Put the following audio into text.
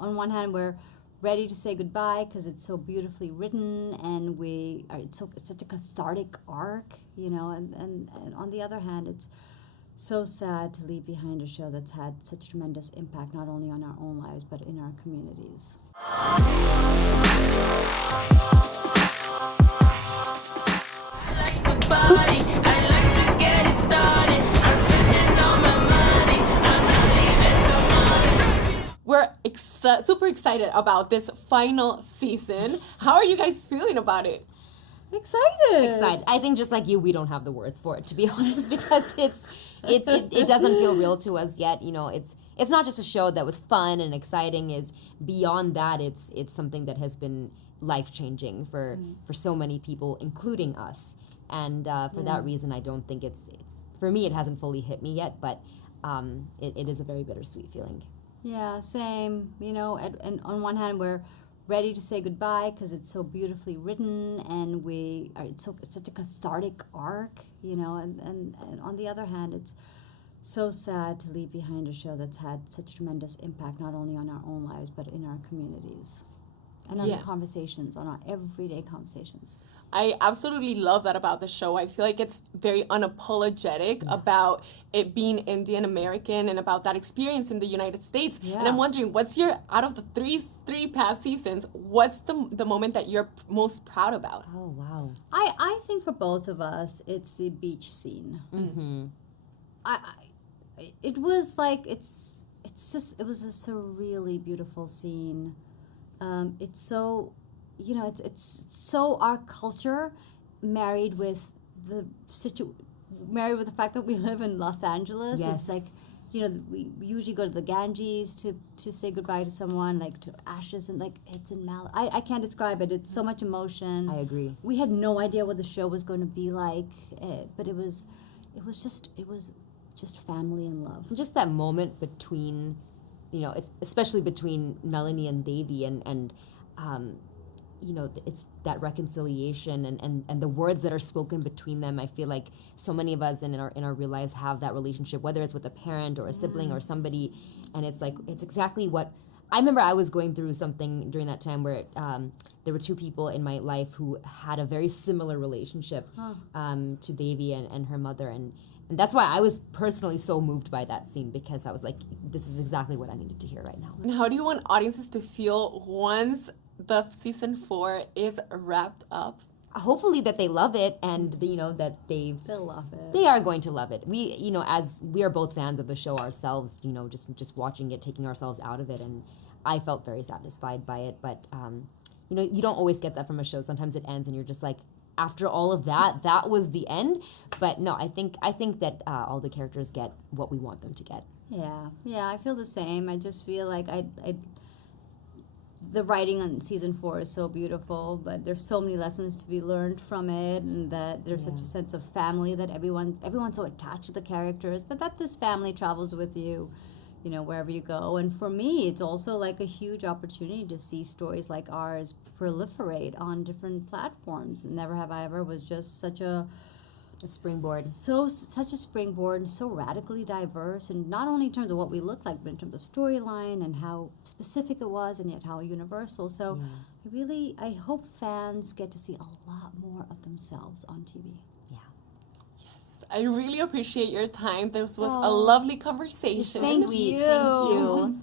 on one hand, we're ready to say goodbye because it's so beautifully written, and it's such a cathartic arc, and on the other hand, it's so sad to leave behind a show that's had such tremendous impact not only on our own lives but in our communities. We're super excited about this final season. How are you guys feeling about it? Excited. I think just like you, we don't have the words for it, to be honest, because it doesn't feel real to us yet. It's not just a show that was fun and exciting. Is beyond that, it's something that has been life-changing for so many people, including us. And for that reason, I don't think it's for me, it hasn't fully hit me yet, but it is a very bittersweet feeling. Yeah, same. And on one hand, we're ready to say goodbye because it's so beautifully written, and it's such a cathartic arc, and on the other hand, it's so sad to leave behind a show that's had such tremendous impact not only on our own lives but in our communities and on the conversations, on our everyday conversations. I absolutely love that about the show. I feel like it's very unapologetic about it being Indian American and about that experience in the United States. Yeah. And I'm wondering, out of the three past seasons, what's the moment that you're most proud about? Oh, wow. I think for both of us, it's the beach scene. Mm-hmm. It was like, it was just a really beautiful scene. It's so... it's so our culture married with the fact that we live in Los Angeles. Yes. It's like, we usually go to the Ganges to say goodbye to someone, like to ashes, and like it's in I can't describe it. It's so much emotion. I agree. We had no idea what the show was going to be like, but it was just family and love. And just that moment between, it's especially between Melanie and Devi and it's that reconciliation and the words that are spoken between them. I feel like so many of us in our real lives have that relationship, whether it's with a parent or a sibling or somebody, and it's like, it's exactly what I remember. I was going through something during that time where there were two people in my life who had a very similar relationship to Devi and her mother, and that's why I was personally so moved by that scene, because I was like, this is exactly what I needed to hear right now. And how do you want audiences to feel once the season 4 is wrapped up? Hopefully that they love it, and that they'll love it. They are going to love it. We as we are both fans of the show ourselves, just watching it, taking ourselves out of it, and I felt very satisfied by it. But you don't always get that from a show. Sometimes it ends and you're just like, after all of that was the end. But no, I think that all the characters get what we want them to get. Yeah, I feel the same. I just feel like the writing on season 4 is so beautiful, but there's so many lessons to be learned from it, and that there's such a sense of family, that everyone's so attached to the characters, but that this family travels with you, wherever you go. And for me, it's also like a huge opportunity to see stories like ours proliferate on different platforms. Never Have I Ever was just such a springboard. Such a springboard, and so radically diverse, and not only in terms of what we look like, but in terms of storyline and how specific it was, and yet how universal. So I hope fans get to see a lot more of themselves on TV. Yeah. Yes. I really appreciate your time. This was a lovely conversation. Thank you.